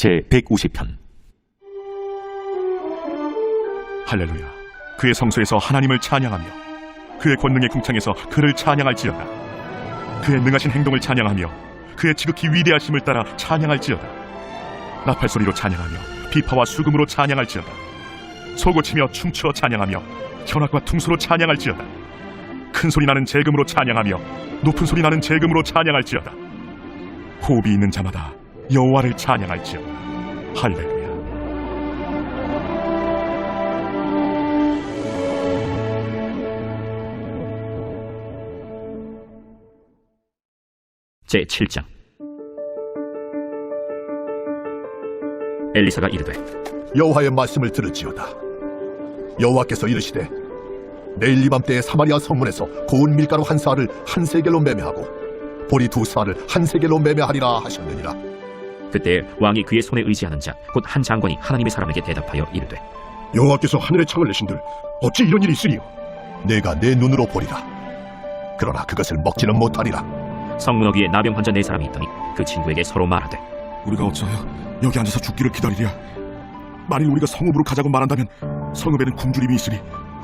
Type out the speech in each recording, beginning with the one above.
제150편. 할렐루야. 그의 성소에서 하나님을 찬양하며 그의 권능의 궁창에서 그를 찬양할지어다. 그의 능하신 행동을 찬양하며 그의 지극히 위대하심을 따라 찬양할지어다. 나팔소리로 찬양하며 비파와 수금으로 찬양할지어다. 소고치며 춤추어 찬양하며 현악과 퉁소로 찬양할지어다. 큰 소리 나는 재금으로 찬양하며 높은 소리 나는 재금으로 찬양할지어다. 호흡이 있는 자마다 여호와를 찬양할지어다. 할렐루야. 제7장. 엘리사가 이르되, 여호와의 말씀을 들을지어다. 여호와께서 이르시되, 내일 이맘때에 사마리아 성문에서 고운 밀가루 한 사알을 한 세겔로 매매하고 보리 두 사알을 한 세겔로 매매하리라 하셨느니라. 그때 왕이 그의 손에 의지하는 자 곧 한 장관이 하나님의 사람에게 대답하여 이르되, 여호와께서 하늘의 창을 내신들 어찌 이런 일이 있으리요? 내가 내 눈으로 보리라. 그러나 그것을 먹지는 못하리라. 성문 어귀에 나병 환자 네 사람이 있더니 그 친구에게 서로 말하되, 우리가 어찌하여 여기 앉아서 죽기를 기다리랴. 만일 우리가 성읍으로 가자고 말한다면 성읍에는 굶주림이 있으니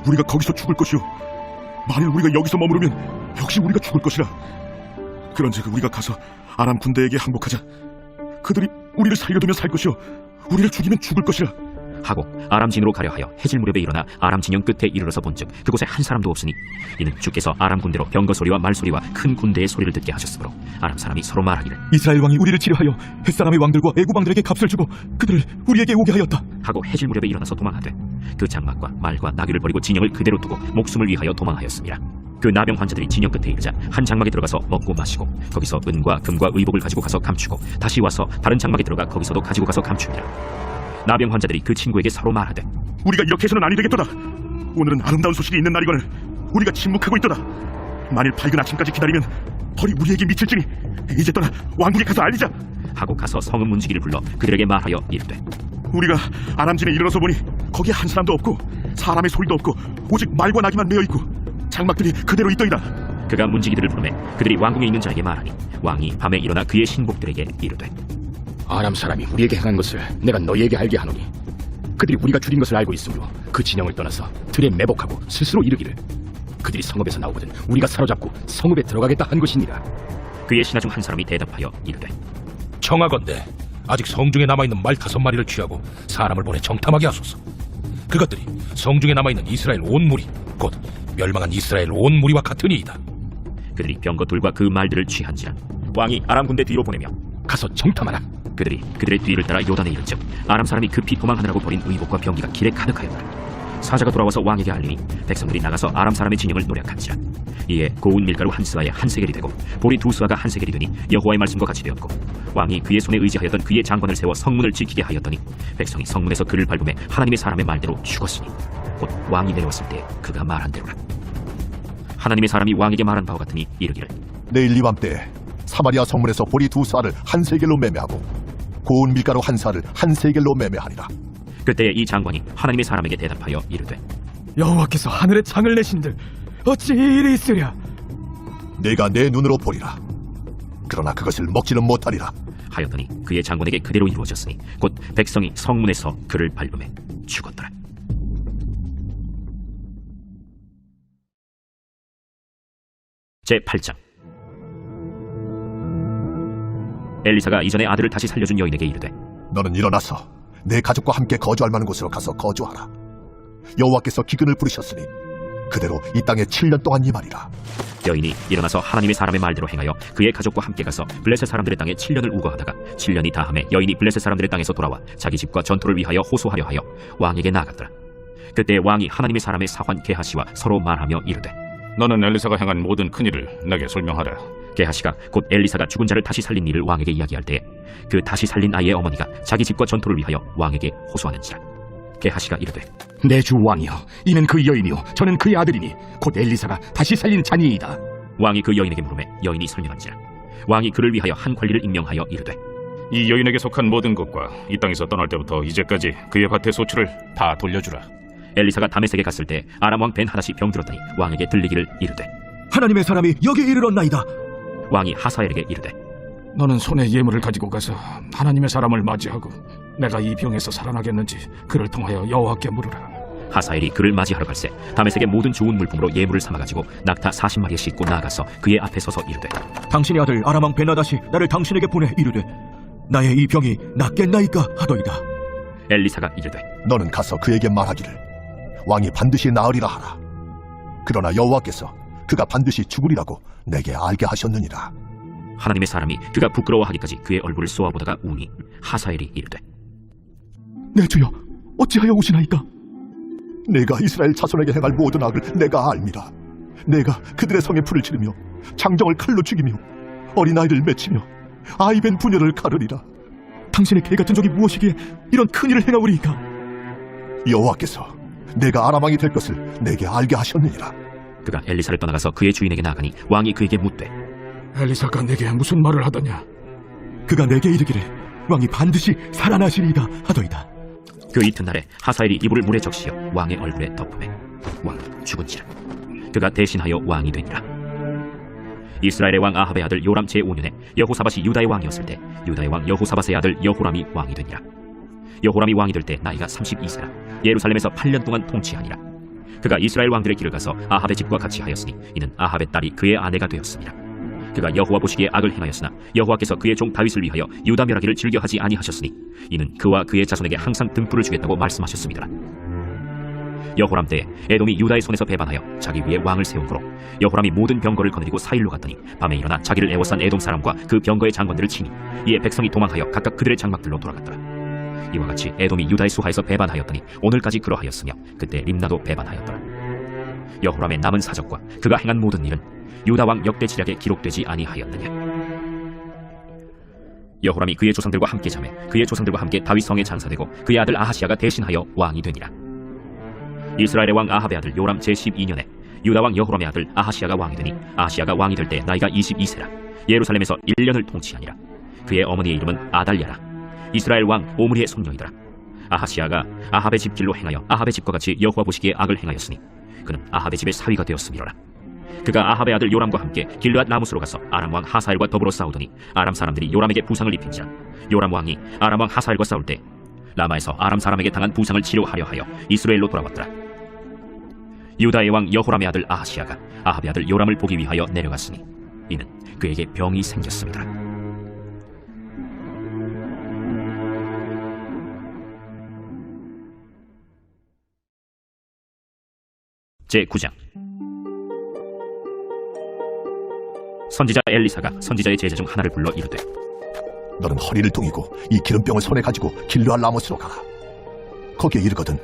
우리가 거기서 죽을 것이요, 만일 우리가 여기서 머무르면 역시 우리가 죽을 것이라. 그런즉 우리가 가서 아람 군대에게 항복하자. 그들이 우리를 살려두면 살 것이요, 우리를 죽이면 죽을 것이라 하고 아람 진으로 가려 하여 해질 무렵에 일어나 아람 진영 끝에 이르러서 본즉 그곳에 한 사람도 없으니 이는 주께서 아람 군대로 병거 소리와 말소리와 큰 군대의 소리를 듣게 하셨으므로 아람 사람이 서로 말하기를, 이스라엘 왕이 우리를 치료하여 햇사람의 왕들과 애국 왕들에게 값을 주고 그들을 우리에게 오게 하였다 하고 해질 무렵에 일어나서 도망하되 그 장막과 말과 나귀를 버리고 진영을 그대로 두고 목숨을 위하여 도망하였습니다. 그 나병 환자들이 진영 끝에 이르자 한 장막에 들어가서 먹고 마시고 거기서 은과 금과 의복을 가지고 가서 감추고 다시 와서 다른 장막에 들어가 거기서도 가지고 가서 감춥니다. 나병 환자들이 그 친구에게 서로 말하되, 우리가 이렇게 해서는 아니 되겠도다. 오늘은 아름다운 소식이 있는 날이거늘 우리가 침묵하고 있도다. 만일 밝은 아침까지 기다리면 벌이 우리에게 미칠지니 이제 떠나 왕궁에 가서 알리자. 하고 가서 성읍 문지기를 불러 그들에게 말하여 이르되, 우리가 아람진에 이르러서 보니 거기에 한 사람도 없고 사람의 소리도 없고 오직 말과 나귀만 메어 있고 장막들이 그대로 있더이다. 그가 문지기들을 부르매 그들이 왕궁에 있는 자에게 말하니 왕이 밤에 일어나 그의 신복들에게 이르되, 아람 사람이 우리에게 행한 것을 내가 너희에게 알게 하노니 그들이 우리가 줄인 것을 알고 있으므로 그 진영을 떠나서 들에 매복하고 스스로 이르기를 그들이 성읍에서 나오거든 우리가 사로잡고 성읍에 들어가겠다 한 것이니라. 그의 신하 중 한 사람이 대답하여 이르되, 청하건대 아직 성중에 남아있는 말 5마리를 취하고 사람을 보내 정탐하게 하소서. 그것들이 성중에 남아있는 이스라엘 온 무리 곧 멸망한 이스라엘 온 무리와 같으니이다. 그들이 병거 둘과 그 말들을 취한지라 왕이 아람 군대 뒤로 보내며 가서 정탐하라. 그들이 그들의 뒤를 따라 요단에 이른즉 아람 사람이 급히 도망하느라고 버린 의복과 병기가 길에 가득하였더라. 사자가 돌아와서 왕에게 알리니 백성들이 나가서 아람 사람의 진영을 노략한지라. 이에 고운 밀가루 한 스아에 한 세겔이 되고 보리 두 스아가 한 세겔이 되니 여호와의 말씀과 같이 되었고 왕이 그의 손에 의지하였던 그의 장관을 세워 성문을 지키게 하였더니 백성이 성문에서 그를 밟음에 하나님의 사람의 말대로 죽었으니 곧 왕이 내려왔을 때 그가 말한 대로라. 하나님의 사람이 왕에게 말한 바와 같으니 이르기를, 내일 이맘때에 사마리아 성문에서 보리 두 사알을 한 세겔로 매매하고 고운 밀가루 한 사알을 한 세겔로 매매하리라. 그때 이 장관이 하나님의 사람에게 대답하여 이르되, 여호와께서 하늘의 창을 내신들 어찌 이 일이 있으랴. 내가 내 눈으로 보리라. 그러나 그것을 먹지는 못하리라 하였더니 그의 장관에게 그대로 이루어졌으니 곧 백성이 성문에서 그를 밟음에 죽었더라. 제8장. 엘리사가 이전에 아들을 다시 살려준 여인에게 이르되, 너는 일어나서 내 가족과 함께 거주할 만한 곳으로 가서 거주하라. 여호와께서 기근을 부르셨으니 그대로 이 땅에 7년 동안 임하리라. 여인이 일어나서 하나님의 사람의 말대로 행하여 그의 가족과 함께 가서 블레셋 사람들의 땅에 7년을 우거하다가 7년이 다함에 여인이 블레셋 사람들의 땅에서 돌아와 자기 집과 전투를 위하여 호소하려 하여 왕에게 나아갔더라. 그때 왕이 하나님의 사람의 사환 게하시와 서로 말하며 이르되, 너는 엘리사가 행한 모든 큰일을 내게 설명하라. 게하시가 곧 엘리사가 죽은 자를 다시 살린 일을 왕에게 이야기할 때에 그 다시 살린 아이의 어머니가 자기 집과 전투를 위하여 왕에게 호소하는지라. 게하시가 이르되, 내 주 왕이여, 이는 그 여인이요 저는 그의 아들이니 곧 엘리사가 다시 살린 자니이다. 왕이 그 여인에게 물으매 여인이 설명한지라. 왕이 그를 위하여 한 관리를 임명하여 이르되, 이 여인에게 속한 모든 것과 이 땅에서 떠날 때부터 이제까지 그의 밭의 소출을 다 돌려주라. 엘리사가 다메섹에 갔을 때 아람 왕 벤하닷이 병들었더니 왕에게 들리기를 이르되, 하나님의 사람이 여기 이르렀나이다. 왕이 하사엘에게 이르되, 너는 손에 예물을 가지고 가서 하나님의 사람을 맞이하고 내가 이 병에서 살아나겠는지 그를 통하여 여호와께 물으라. 하사엘이 그를 맞이하러 갈새 다메섹의 모든 좋은 물품으로 예물을 삼아가지고 낙타 40마리에 싣고 나아가서 그의 앞에 서서 이르되 당신의 아들 아람 왕 베나다시 나를 당신에게 보내 이르되 나의 이 병이 낫겠나이까 하더이다. 엘리사가 이르되 너는 가서 그에게 말하기를 왕이 반드시 나으리라 하라. 그러나 여호와께서 그가 반드시 죽으리라고 내게 알게 하셨느니라. 하나님의 사람이 그가 부끄러워하기까지 그의 얼굴을 쏘아보다가 우니 하사엘이 이르되 내 주여 어찌하여 오시나이까? 내가 이스라엘 자손에게 행할 모든 악을 내가 알미라. 내가 그들의 성에 불을 지르며 장정을 칼로 죽이며 어린아이를 맺히며 아이벤 부녀를 가르리라. 당신의 개같은 적이 무엇이기에 이런 큰일을 행하오리이까? 여호와께서 내가 아람 왕이 될 것을 내게 알게 하셨느니라. 그가 엘리사를 떠나가서 그의 주인에게 나가니 왕이 그에게 묻되 엘리사가 내게 무슨 말을 하더냐? 그가 내게 이르기를 왕이 반드시 살아나시리이다 하더이다. 그 이튿날에 하사엘이 이불을 물에 적시어 왕의 얼굴에 덮음에 왕이 죽은지라. 그가 대신하여 왕이 되니라. 이스라엘의 왕 아합의 아들 요람 제5년에 여호사밧이 유다의 왕이었을 때 유다의 왕 여호사밧의 아들 여호람이 왕이 되니라. 여호람이 왕이 될 때 나이가 32세라 예루살렘에서 8년 동안 통치하니라. 그가 이스라엘 왕들의 길을 가서 아합의 집과 같이 하였으니 이는 아합의 딸이 그의 아내가 되었습니다. 그가 여호와 보시기에 악을 행하였으나 여호와께서 그의 종 다윗을 위하여 유다 멸하기를 즐겨하지 아니하셨으니 이는 그와 그의 자손에게 항상 등불을 주겠다고 말씀하셨습니다. 여호람 때에 에돔이 유다의 손에서 배반하여 자기 위에 왕을 세우므로 여호람이 모든 병거를 거느리고 사일로 갔더니 밤에 일어나 자기를 애워싼 에돔 사람과 그 병거의 장관들을 치니 이에 백성이 도망하여 각각 그들의 장막들로 돌아갔더라. 이와 같이 에돔이 유다의 수하에서 배반하였더니 오늘까지 그러하였으며 그때 림나도 배반하였더라. 여호람의 남은 사적과 그가 행한 모든 일은 유다 왕 역대 지략에 기록되지 아니하였느냐. 여호람이 그의 조상들과 함께 잠에 그의 조상들과 함께 다윗 성에 장사되고 그의 아들 아하시아가 대신하여 왕이 되니라. 이스라엘의 왕 아합의 아들 요람 제12년에 유다 왕 여호람의 아들 아하시아가 왕이 되니 아하시아가 왕이 될 때 나이가 22세라 예루살렘에서 1년을 통치하니라. 그의 어머니의 이름은 아달랴라. 이스라엘 왕 오므리의 손녀이더라. 아하시아가 아합의 집 길로 행하여 아합의 집과 같이 여호와 보시기에 악을 행하였으니 그는 아합의 집의 사위가 되었음이로라. 그가 아합의 아들 요람과 함께 길르앗 라무스로 가서 아람 왕 하사엘과 더불어 싸우더니 아람 사람들이 요람에게 부상을 입힌지라. 요람 왕이 아람 왕 하사엘과 싸울 때 라마에서 아람 사람에게 당한 부상을 치료하려 하여 이스라엘로 돌아왔더라. 유다의 왕 여호람의 아들 아하시아가 아합의 아들 요람을 보기 위하여 내려갔으니 이는 그에게 병이 생겼습니다. 제9장 선지자 엘리사가 선지자의 제자 중 하나를 불러 이르되 너는 허리를 동이고 이 기름병을 손에 가지고 길르앗 라모스로 가라. 거기에 이르거든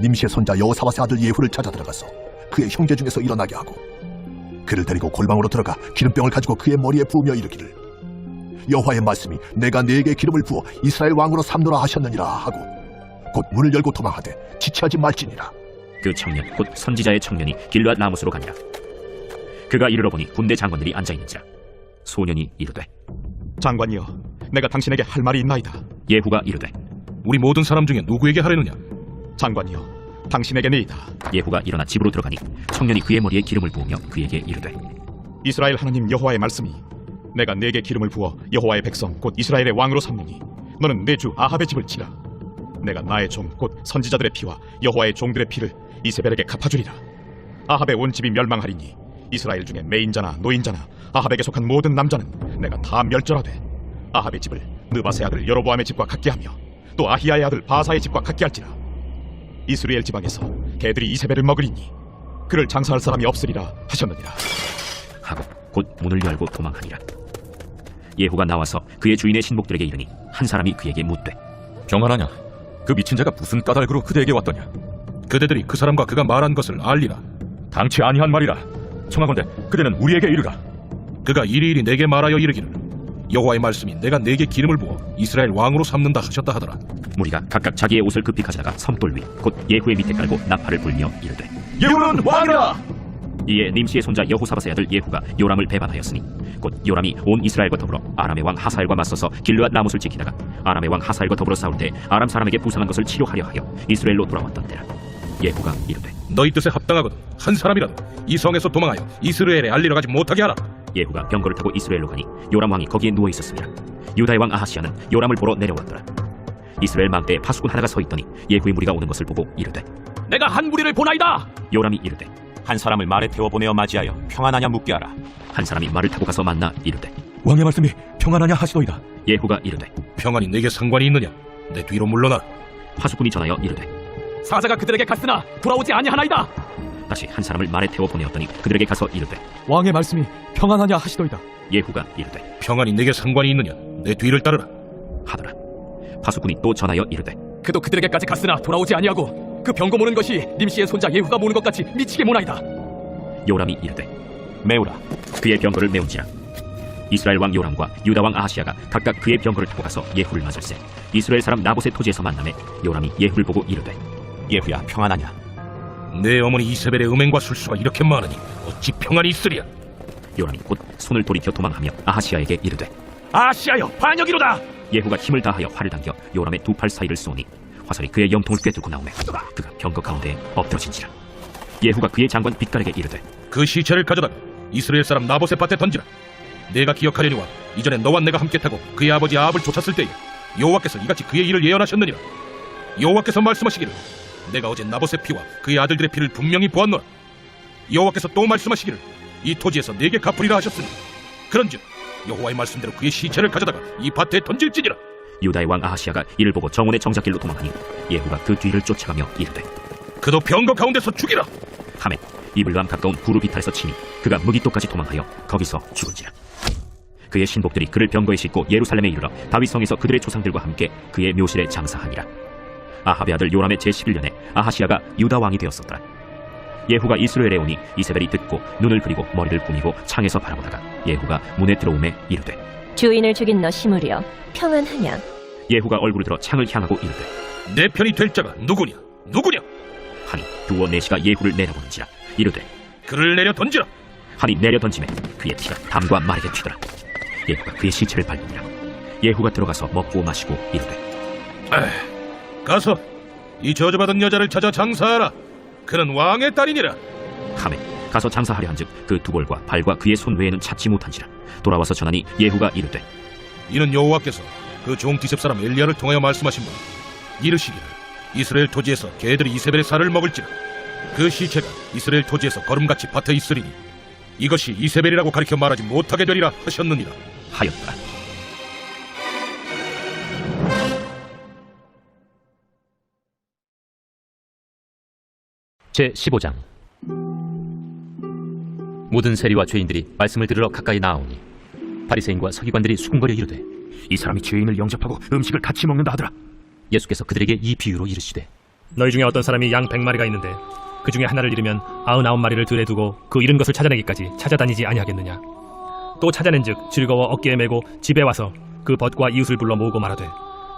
님시의 손자 여호사밧의 아들 예후를 찾아 들어가서 그의 형제 중에서 일어나게 하고 그를 데리고 골방으로 들어가 기름병을 가지고 그의 머리에 부으며 이르기를 여호와의 말씀이 내가 네게 기름을 부어 이스라엘 왕으로 삼노라 하셨느니라 하고 곧 문을 열고 도망하되 지체하지 말지니라. 그 청년 곧 선지자의 청년이 길르앗 라모스로 가니라. 그가 이르러 보니 군대 장관들이 앉아있는지라. 소년이 이르되 장관이여 내가 당신에게 할 말이 있나이다. 예후가 이르되 우리 모든 사람 중에 누구에게 하려느냐? 장관이여 당신에게니이다. 예후가 일어나 집으로 들어가니 청년이 그의 머리에 기름을 부으며 그에게 이르되 이스라엘 하나님 여호와의 말씀이 내가 네게 기름을 부어 여호와의 백성 곧 이스라엘의 왕으로 삼느니 너는 내 주 아합의 집을 치라. 내가 나의 종 곧 선지자들의 피와 여호와의 종들의 피를 이세벨에게 갚아주리라. 아합의 온 집이 멸망하리니 이스라엘 중에 매인자나 노인자나 아합에게 속한 모든 남자는 내가 다 멸절하되 아합의 집을 느바세 아들 여로보암의 집과 같게 하며 또 아히야의 아들 바사의 집과 같게 할지라. 이스라엘 지방에서 개들이 이세벨을 먹으리니 그를 장사할 사람이 없으리라 하셨느니라. 하고 곧 문을 열고 도망하니라. 예후가 나와서 그의 주인의 신복들에게 이르니 한 사람이 그에게 묻되 경하나냐? 그 미친 자가 무슨 까닭으로 그대에게 왔더냐? 그대들이 그 사람과 그가 말한 것을 알리라. 당치 아니한 말이라. 청하건대 그대는 우리에게 이르라. 그가 이리이리 내게 말하여 이르기를 여호와의 말씀이 내가 네게 기름을 부어 이스라엘 왕으로 삼는다 하셨다 하더라. 무리가 각각 자기의 옷을 급히 가져다가 섬돌 위 곧 예후의 밑에 깔고 나팔을 불며 이르되 예후는 왕이라. 이에 님시의 손자 여호사밧의 아들 예후가 요람을 배반하였으니 곧 요람이 온 이스라엘과 더불어 아람의 왕 하사엘과 맞서서 길르앗 라못을 지키다가 아람의 왕 하사엘과 더불어 싸울 때 아람 사람에게 부상한 것을 치료하려 하여 이스라엘로 돌아왔던 때라. 예후가 이르되 너희 뜻에 합당하거든 한 사람이라도 이 성에서 도망하여 이스라엘에 알리러 가지 못하게 하라. 예후가 병거를 타고 이스라엘로 가니 요람 왕이 거기에 누워 있었습니다. 유다의 왕 아하시아는 요람을 보러 내려왔더라. 이스라엘 망대에 파수꾼 하나가 서 있더니 예후의 무리가 오는 것을 보고 이르되 내가 한 무리를 보나이다. 요람이 이르되 한 사람을 말에 태워 보내어 맞이하여 평안하냐 묻게 하라. 한 사람이 말을 타고 가서 만나 이르되 왕의 말씀이 평안하냐 하시도이다. 예후가 이르되 평안이 내게 상관이 있느냐? 내 뒤로 물러나. 파수꾼이 전하여 이르되 사자가 그들에게 갔으나 돌아오지 아니하나이다. 다시 한 사람을 말에 태워 보내었더니 그들에게 가서 이르되 왕의 말씀이 평안하냐 하시도이다. 예후가 이르되 평안이 내게 상관이 있느냐? 내 뒤를 따르라. 하더라. 파수꾼이 또 전하여 이르되 그도 그들에게까지 갔으나 돌아오지 아니하고 그 병거 모는 것이 님씨의 손자 예후가 모는 것 같이 미치게 모나이다. 요람이 이르되 메우라. 그의 병거를 메운지라. 이스라엘 왕 요람과 유다 왕 아하시아가 각각 그의 병거를 타고 가서 예후를 맞을세 이스라엘 사람 나봇의 토지에서 만나매 요람이 예후를 보고 이르되 예후야 평안하냐? 내 어머니 이세벨의 음행과 술수가 이렇게 많으니 어찌 평안이 있으랴? 요람이 곧 손을 돌이켜 도망하며 아하시아에게 이르되 아시아여 반역이로다. 예후가 힘을 다하여 활을 당겨 요람의 두 팔 사이를 쏘니 화살이 그의 영통을 꿰뚫고 나오매 그가 병거 가운데에 엎드러진지라. 예후가 그의 장관 빛깔에게 이르되 그 시체를 가져다가 이스라엘 사람 나봇의 밭에 던지라. 내가 기억하려니와 이전에 너와 내가 함께 타고 그의 아버지 아합을 쫓았을 때에 여호와께서 이같이 그의 일을 예언하셨느니라. 여호와께서 말씀하시기를 내가 어제 나봇의 피와 그의 아들들의 피를 분명히 보았노라. 여호와께서 또 말씀하시기를 이 토지에서 내게 갚으리라 하셨으니 그런즉 여호와의 말씀대로 그의 시체를 가져다가 이 밭에 던질지니라. 유다의 왕 아하시아가 이를 보고 정원의 정작길로 도망하니 예후가 그 뒤를 쫓아가며 이르되 그도 병거 가운데서 죽이라. 하매 이블람 가까운 부르비탈에서 치니 그가 무기토까지 도망하여 거기서 죽은지라. 그의 신복들이 그를 병거에 싣고 예루살렘에 이르러 다윗성에서 그들의 조상들과 함께 그의 묘실에 장사하니라. 아합의 아들 요람의 제11년에 아하시아가 유다 왕이 되었었더라. 예후가 이스라엘에 오니 이세벨이 듣고 눈을 그리고 머리를 꾸미고 창에서 바라보다가 예후가 문에 들어오매 이르되 주인을 죽인 너 시므리여 평안하냐? 예후가 얼굴을 들어 창을 향하고 이르되 내 편이 될 자가 누구냐? 누구냐? 하니 두어 내시가 예후를 내려보는지라. 이르되 그를 내려 던지라. 하니 내려 던짐에 그의 피가 담과 마르게 튀더라. 예후가 그의 시체를 밟으니라. 예후가 들어가서 먹고 마시고 이르되 가서 이 저주받은 여자를 찾아 장사하라. 그는 왕의 딸이니라. 하매 가서 장사하려 한즉 그 두 볼과 발과 그의 손 외에는 찾지 못한지라. 돌아와서 전하니 예후가 이르되 이는 여호와께서 그 종 디셉 사람 엘리야를 통하여 말씀하신 바 이르시기를 이스라엘 토지에서 개들이 이세벨의 살을 먹을지라. 그 시체가 이스라엘 토지에서 거름같이 밭에 있으리니 이것이 이세벨이라고 가리켜 말하지 못하게 되리라 하셨느니라 하였더라. 제15장. 모든 세리와 죄인들이 말씀을 들으러 가까이 나아오니 바리새인과 서기관들이 수군거려 이르되 이 사람이 죄인을 영접하고 음식을 같이 먹는다 하더라. 예수께서 그들에게 이 비유로 이르시되 너희 중에 어떤 사람이 양 100마리가 있는데 그 중에 하나를 잃으면 99마리를 들에 두고 그 잃은 것을 찾아내기까지 찾아다니지 아니하겠느냐. 또 찾아낸즉 즐거워 어깨에 메고 집에 와서 그 벗과 이웃을 불러 모으고 말하되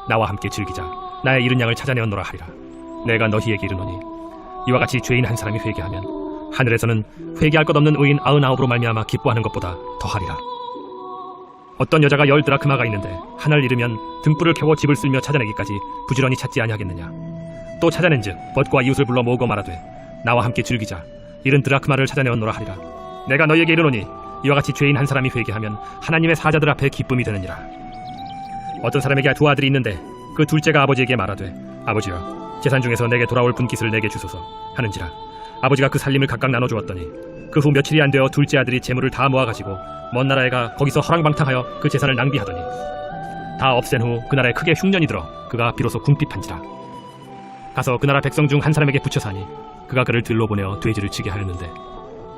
나와 함께 즐기자. 나의 잃은 양을 찾아내었노라 하리라. 내가 너희에게 이르노니 이와 같이 죄인 한 사람이 회개하면 하늘에서는 회개할 것 없는 의인 99으로 말미암아 기뻐하는 것보다 더하리라. 어떤 여자가 10드라크마가 있는데 하나를 잃으면 등불을 켜고 집을 쓸며 찾아내기까지 부지런히 찾지 아니하겠느냐. 또 찾아낸즉 벗과 이웃을 불러 모으고 말하되 나와 함께 즐기자. 잃은 드라크마를 찾아내었노라 하리라. 내가 너희에게 이르노니 이와 같이 죄인 한 사람이 회개하면 하나님의 사자들 앞에 기쁨이 되느니라. 어떤 사람에게 두 아들이 있는데 그 둘째가 아버지에게 말하되 아버지여 재산 중에서 내게 돌아올 분깃을 내게 주소서 하는지라. 아버지가 그 살림을 각각 나눠주었더니 그 후 며칠이 안 되어 둘째 아들이 재물을 다 모아가지고 먼 나라에 가 거기서 허랑방탕하여 그 재산을 낭비하더니 다 없앤 후 그 나라에 크게 흉년이 들어 그가 비로소 궁핍한지라. 가서 그 나라 백성 중 한 사람에게 붙여 사니 그가 그를 들로 보내어 돼지를 치게 하였는데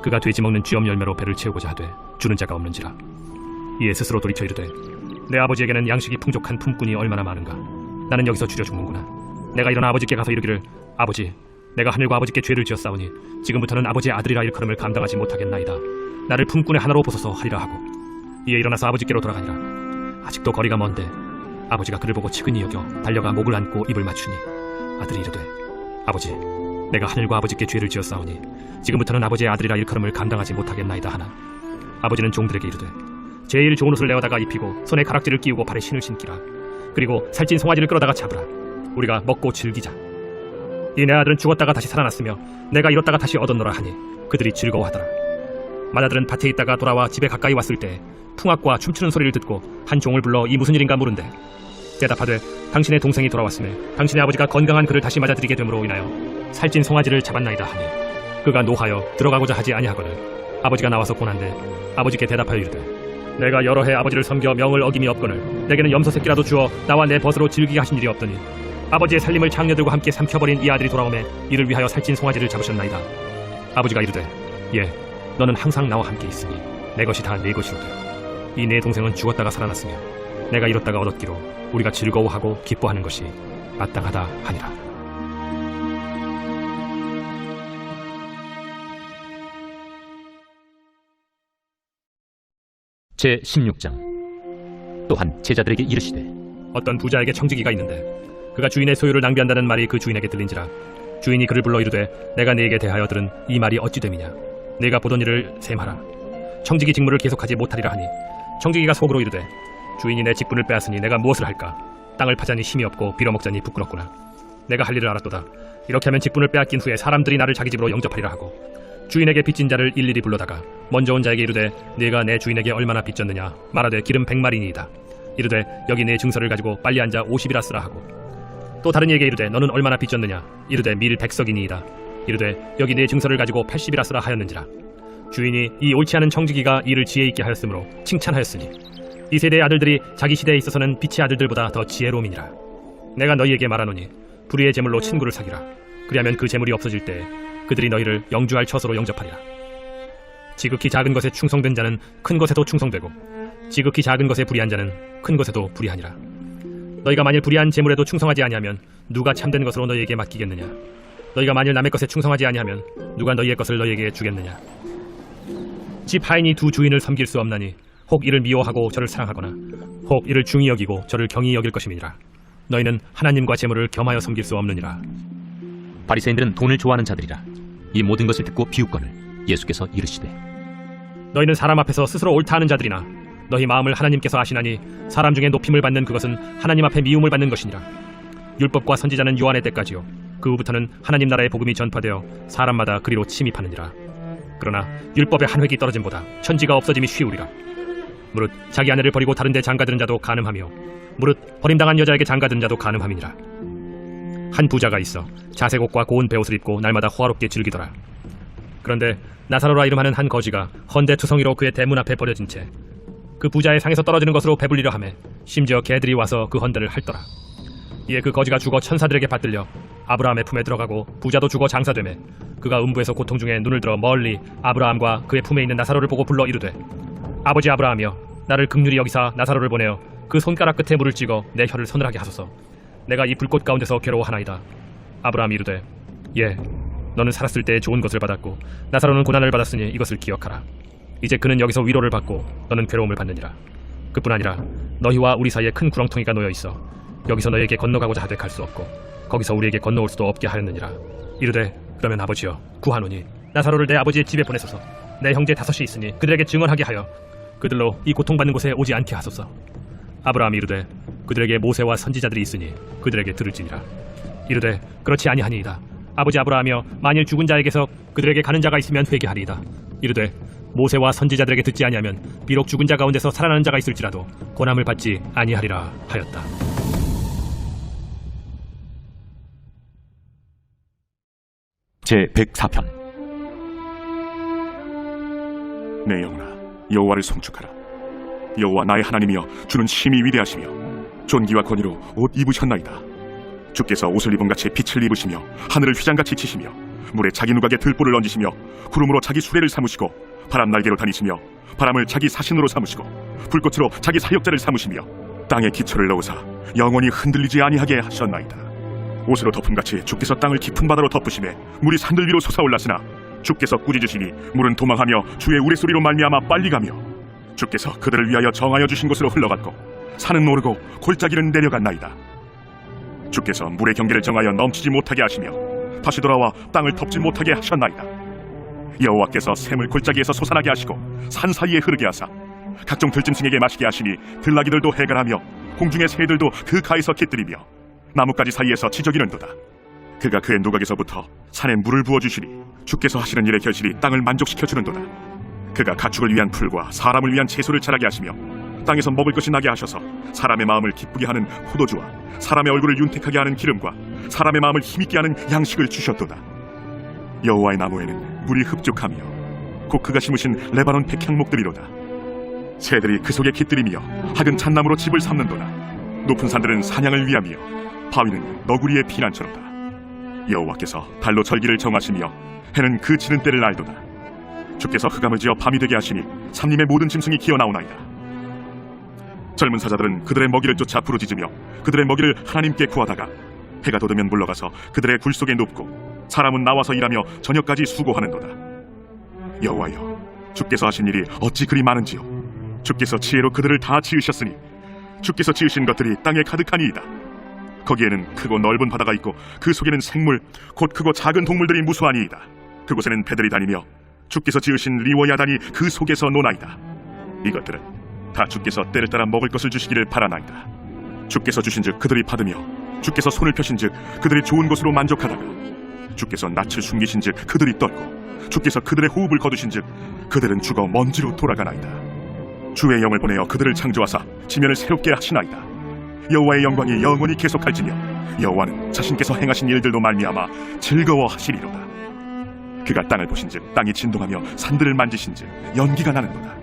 그가 돼지 먹는 쥐엄 열매로 배를 채우고자 하되 주는 자가 없는지라. 이에 스스로 돌이켜 이르되 내 아버지에게는 양식이 풍족한 품꾼이 얼마나 많은가. 나는 여기서 줄여 죽는구나. 내가 일어나 아버지께 가서 이르기를 아버지 내가 하늘과 아버지께 죄를 지었사오니 지금부터는 아버지의 아들이라 일컬음을 감당하지 못하겠나이다. 나를 품꾼의 하나로 보소서 하리라 하고 이에 일어나서 아버지께로 돌아가니라. 아직도 거리가 먼데 아버지가 그를 보고 측은히 여겨 달려가 목을 안고 입을 맞추니 아들이 이르되 아버지 내가 하늘과 아버지께 죄를 지었사오니 지금부터는 아버지의 아들이라 일컬음을 감당하지 못하겠나이다 하나 아버지는 종들에게 이르되 제일 좋은 옷을 내어다가 입히고 손에 가락지를 끼우고 발에 신을 신기라. 그리고 살찐 송아지를 끌어다가 잡으라. 우리가 먹고 즐기자. 이 내 아들은 죽었다가 다시 살아났으며 내가 잃었다가 다시 얻었노라 하니 그들이 즐거워하더라. 맏아들은 밭에 있다가 돌아와 집에 가까이 왔을 때 풍악과 춤추는 소리를 듣고 한 종을 불러 이 무슨 일인가 물은데 대답하되 당신의 동생이 돌아왔으며 당신의 아버지가 건강한 그를 다시 맞아들이게 됨으로 인하여 살찐 송아지를 잡았나이다 하니 그가 노하여 들어가고자 하지 아니하거늘 아버지가 나와서 고난데 아버지께 대답하여 이르되 내가 여러 해 아버지를 섬겨 명을 어김이 없거늘 내게는 염소 새끼라도 주어 나와 내 벗으로 즐기게 하신 일이 없더니 아버지의 살림을 장녀들과 함께 삼켜버린 이 아들이 돌아오매 이를 위하여 살찐 송아지를 잡으셨나이다. 아버지가 이르되 예 너는 항상 나와 함께 있으니 내 것이 다 네 것이로되 이 내 동생은 죽었다가 살아났으며 내가 잃었다가 얻었기로 우리가 즐거워하고 기뻐하는 것이 마땅하다 하니라. 제16장. 또한 제자들에게 이르시되 어떤 부자에게 청지기가 있는데 그가 주인의 소유를 낭비한다는 말이 그 주인에게 들린지라 주인이 그를 불러 이르되 내가 네게 대하여 들은 이 말이 어찌 됨이냐 네가 보던 일을 셈하라. 청지기 직무를 계속하지 못하리라 하니 청지기가 속으로 이르되 주인이 내 직분을 빼앗으니 내가 무엇을 할까. 땅을 파자니 힘이 없고 빌어먹자니 부끄럽구나. 내가 할 일을 알았도다. 이렇게 하면 직분을 빼앗긴 후에 사람들이 나를 자기 집으로 영접하리라 하고 주인에게 빚진 자를 일일이 불러다가 먼저 온 자에게 이르되 네가 내 주인에게 얼마나 빚졌느냐 말하되 기름 100마리니이다. 이르되 여기 내 증서를 가지고 빨리 앉아 50이라 쓰라 하고 또 다른 이에게 이르되 너는 얼마나 빚졌느냐 이르되 밀 100석이니이다. 이르되 여기 내 증서를 가지고 80이라 쓰라 하였는지라. 주인이 이 옳지 않은 청지기가 이를 지혜 있게 하였으므로 칭찬하였으니 이 세대의 아들들이 자기 시대에 있어서는 빛의 아들들보다 더 지혜로움이니라. 내가 너희에게 말하노니 불의의 재물로 친구를 사귀라. 그리하면 그 재물이 없어질 때 그들이 너희를 영주할 처소로 영접하리라. 지극히 작은 것에 충성된 자는 큰 것에도 충성되고 지극히 작은 것에 불의한 자는 큰 것에도 불의하니라. 너희가 만일 불의한 재물에도 충성하지 아니하면 누가 참된 것으로 너희에게 맡기겠느냐. 너희가 만일 남의 것에 충성하지 아니하면 누가 너희의 것을 너희에게 주겠느냐. 집 하인이 두 주인을 섬길 수 없나니 혹 이를 미워하고 저를 사랑하거나 혹 이를 중히 여기고 저를 경히 여길 것임이니라. 너희는 하나님과 재물을 겸하여 섬길 수 없느니라. 바리새인들은 돈을 좋아하는 자들이라. 이 모든 것을 듣고 비웃거늘 예수께서 이르시되 너희는 사람 앞에서 스스로 옳다 하는 자들이나 너희 마음을 하나님께서 아시나니 사람 중에 높임을 받는 그것은 하나님 앞에 미움을 받는 것이니라. 율법과 선지자는 요한의 때까지요 그 후부터는 하나님 나라의 복음이 전파되어 사람마다 그리로 침입하느니라. 그러나 율법의 한 획이 떨어짐보다 천지가 없어짐이 쉬우리라. 무릇 자기 아내를 버리고 다른 데 장가드는 자도 간음하며 무릇 버림당한 여자에게 장가드는 자도 간음함이니라. 한 부자가 있어 자색 옷과 고운 베옷을 입고 날마다 호화롭게 즐기더라. 그런데 나사로라 이름하는 한 거지가 헌데 투성이로 그의 대문 앞에 버려진 채 그 부자의 상에서 떨어지는 것으로 배불리려 하매 심지어 개들이 와서 그 헌데를 핥더라. 이에 그 거지가 죽어 천사들에게 받들려 아브라함의 품에 들어가고 부자도 죽어 장사되매 그가 음부에서 고통 중에 눈을 들어 멀리 아브라함과 그의 품에 있는 나사로를 보고 불러 이르되 아버지 아브라함이여 나를 긍휼히 여기사 나사로를 보내어 그 손가락 끝에 물을 찍어 내 혀를 서늘하게 하소서. 내가 이 불꽃 가운데서 괴로워하나이다. 아브라함이 이르되 예 너는 살았을 때 좋은 것을 받았고 나사로는 고난을 받았으니 이것을 기억하라. 이제 그는 여기서 위로를 받고 너는 괴로움을 받느니라. 그뿐 아니라 너희와 우리 사이에 큰 구렁텅이가 놓여 있어 여기서 너희에게 건너가고자 하되 갈 수 없고 거기서 우리에게 건너올 수도 없게 하였느니라. 이르되 그러면 아버지여 구하노니 나사로를 내 아버지의 집에 보내소서. 내 형제 5이 있으니 그들에게 증언하게 하여 그들로 이 고통받는 곳에 오지 않게 하소서. 아브라함이 이르되 그들에게 모세와 선지자들이 있으니 그들에게 들을지니라. 이르되 그렇지 아니하니이다. 아버지 아브라함이여 만일 죽은 자에게서 그들에게 가는 자가 있으면 회개하리이다. 이르되 모세와 선지자들에게 듣지 아니하면 비록 죽은 자 가운데서 살아나는 자가 있을지라도 고난을 받지 아니하리라 하였다. 제104편. 내 영혼아 여호와를 송축하라. 여호와 나의 하나님이여 주는 심히 위대하시며 존귀와 권위로 옷 입으셨나이다. 주께서 옷을 입은 같이 빛을 입으시며 하늘을 휘장같이 치시며 물에 자기 누각에 들보를 얹으시며 구름으로 자기 수레를 삼으시고 바람 날개로 다니시며 바람을 자기 사신으로 삼으시고 불꽃으로 자기 사역자를 삼으시며 땅에 기초를 넣으사 영원히 흔들리지 아니하게 하셨나이다. 옷으로 덮음같이 주께서 땅을 깊은 바다로 덮으시매 물이 산들 위로 솟아올랐으나 주께서 꾸짖으시니 물은 도망하며 주의 우레소리로 말미암아 빨리 가며 주께서 그들을 위하여 정하여 주신 곳으로 흘러갔고 산은 오르고 골짜기는 내려갔나이다. 주께서 물의 경계를 정하여 넘치지 못하게 하시며 다시 돌아와 땅을 덮지 못하게 하셨나이다. 여호와께서 샘을 골짜기에서 솟아나게 하시고 산 사이에 흐르게 하사 각종 들짐승에게 마시게 하시니 들나귀들도 해갈하며 공중의 새들도 그 가에서 깃들이며 나뭇가지 사이에서 지저귀는도다. 그가 그의 누각에서부터 산에 물을 부어주시니 주께서 하시는 일의 결실이 땅을 만족시켜 주는도다. 그가 가축을 위한 풀과 사람을 위한 채소를 자라게 하시며 땅에서 먹을 것이 나게 하셔서 사람의 마음을 기쁘게 하는 포도주와 사람의 얼굴을 윤택하게 하는 기름과 사람의 마음을 힘있게 하는 양식을 주셨도다. 여호와의 나무에는 물이 흡족하며 곧 그가 심으신 레바논 백향목들이로다. 새들이 그 속에 깃들이며 학은 잣나무로 집을 삼는도다. 높은 산들은 사냥을 위함이요 바위는 너구리의 피난처로다. 여호와께서 달로 절기를 정하시며 해는 그 지는 때를 알도다. 주께서 흑암을 지어 밤이 되게 하시니 삼림의 모든 짐승이 기어나오나이다. 젊은 사자들은 그들의 먹이를 쫓아 부르짖으며 그들의 먹이를 하나님께 구하다가 해가 돋으면 물러가서 그들의 굴 속에 눕고 사람은 나와서 일하며 저녁까지 수고하는도다. 여호와여, 주께서 하신 일이 어찌 그리 많은지요. 주께서 지혜로 그들을 다 지으셨으니 주께서 지으신 것들이 땅에 가득하니이다. 거기에는 크고 넓은 바다가 있고 그 속에는 생물 곧 크고 작은 동물들이 무수하니이다. 그곳에는 배들이 다니며 주께서 지으신 리워야단이 그 속에서 노나이다. 이것들은 다 주께서 때를 따라 먹을 것을 주시기를 바라나이다. 주께서 주신즉 그들이 받으며 주께서 손을 펴신즉 그들이 좋은 것으로 만족하다가 주께서 낯을 숨기신즉 그들이 떨고 주께서 그들의 호흡을 거두신즉 그들은 죽어 먼지로 돌아가나이다. 주의 영을 보내어 그들을 창조하사 지면을 새롭게 하시나이다. 여호와의 영광이 영원히 계속할지며 여호와는 자신께서 행하신 일들로 말미암아 즐거워하시리로다. 그가 땅을 보신즉 땅이 진동하며 산들을 만지신즉 연기가 나는도다.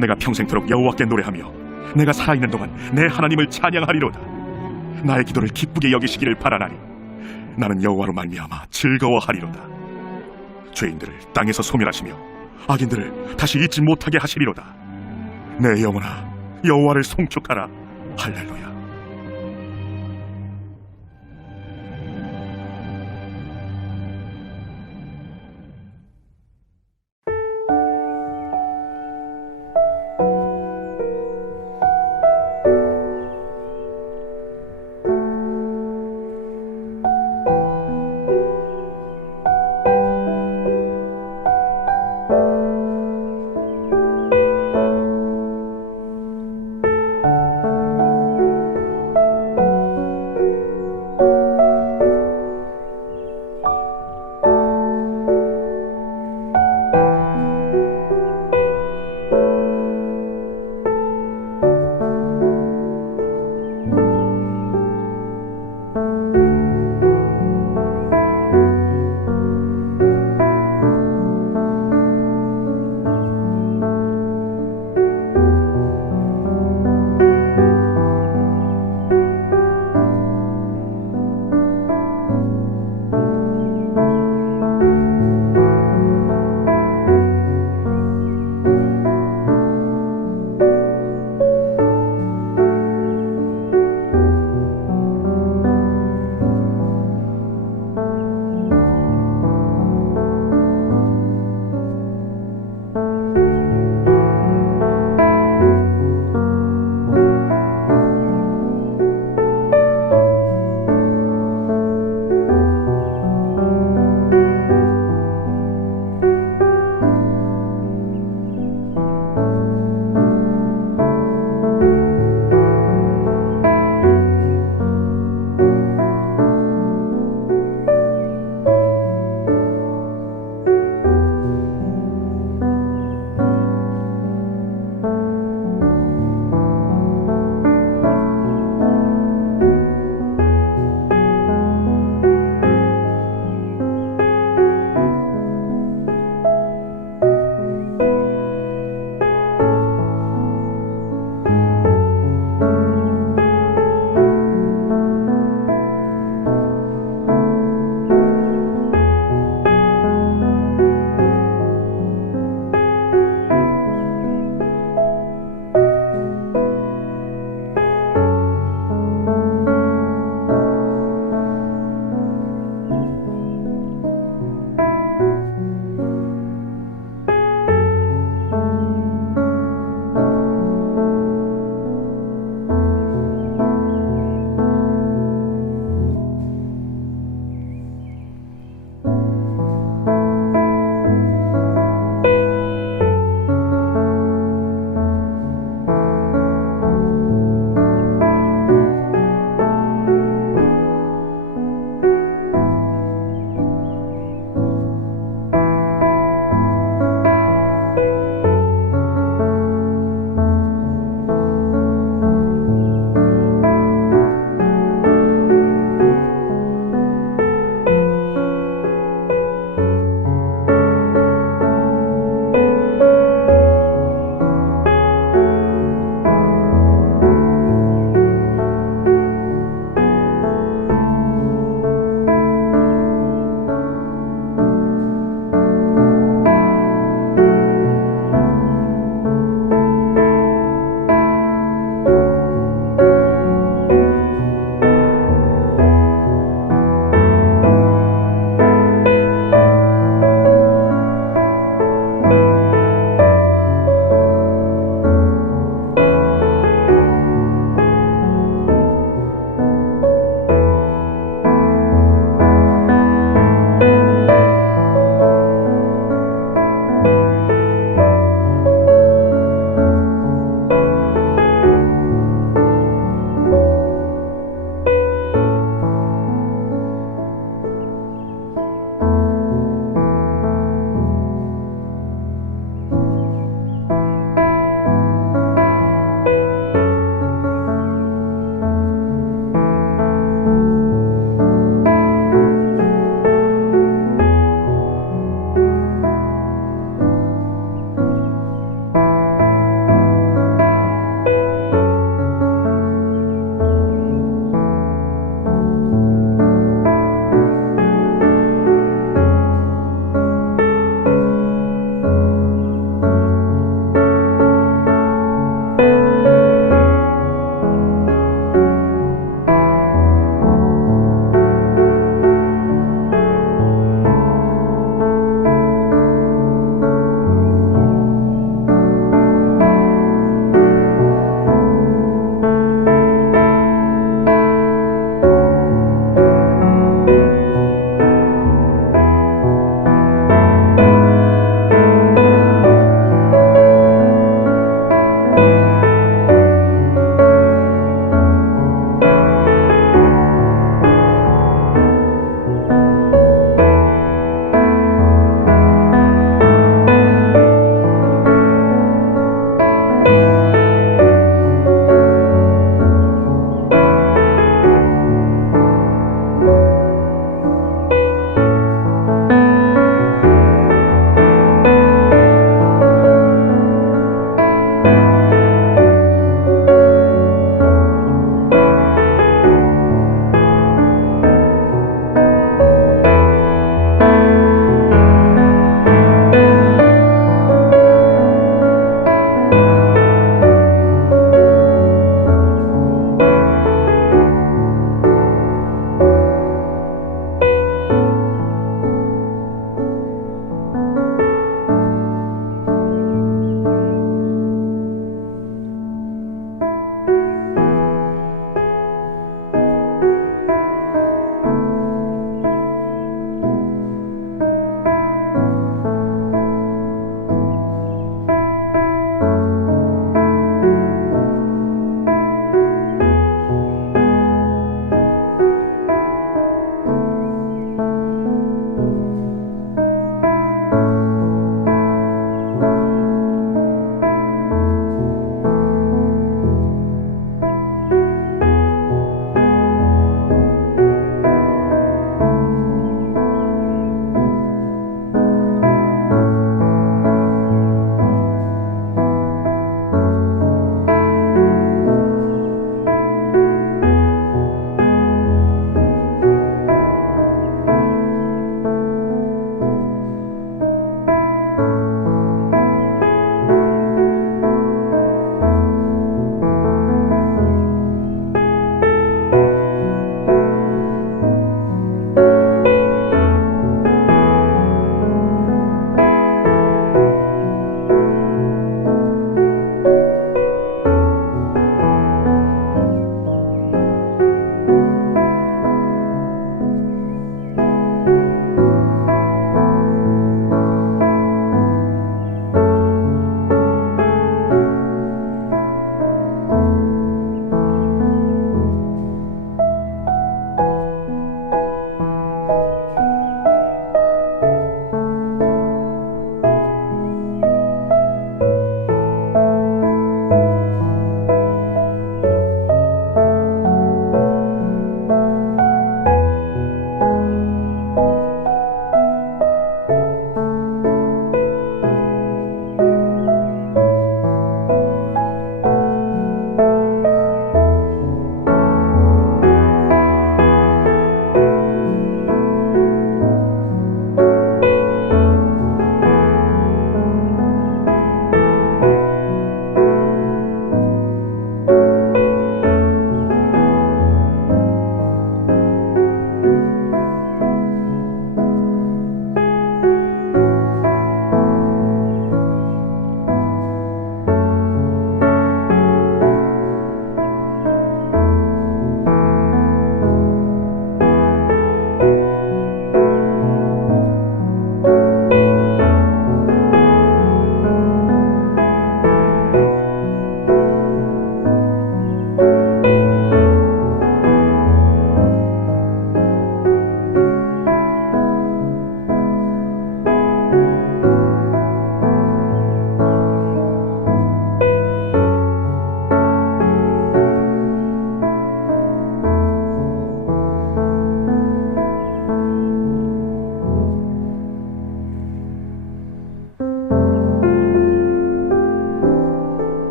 내가 평생토록 여호와께 노래하며 내가 살아있는 동안 내 하나님을 찬양하리로다. 나의 기도를 기쁘게 여기시기를 바라나니 나는 여호와로 말미암아 즐거워하리로다. 죄인들을 땅에서 소멸하시며 악인들을 다시 잊지 못하게 하시리로다. 내 영혼아, 여호와를 송축하라. 할렐루야.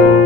음.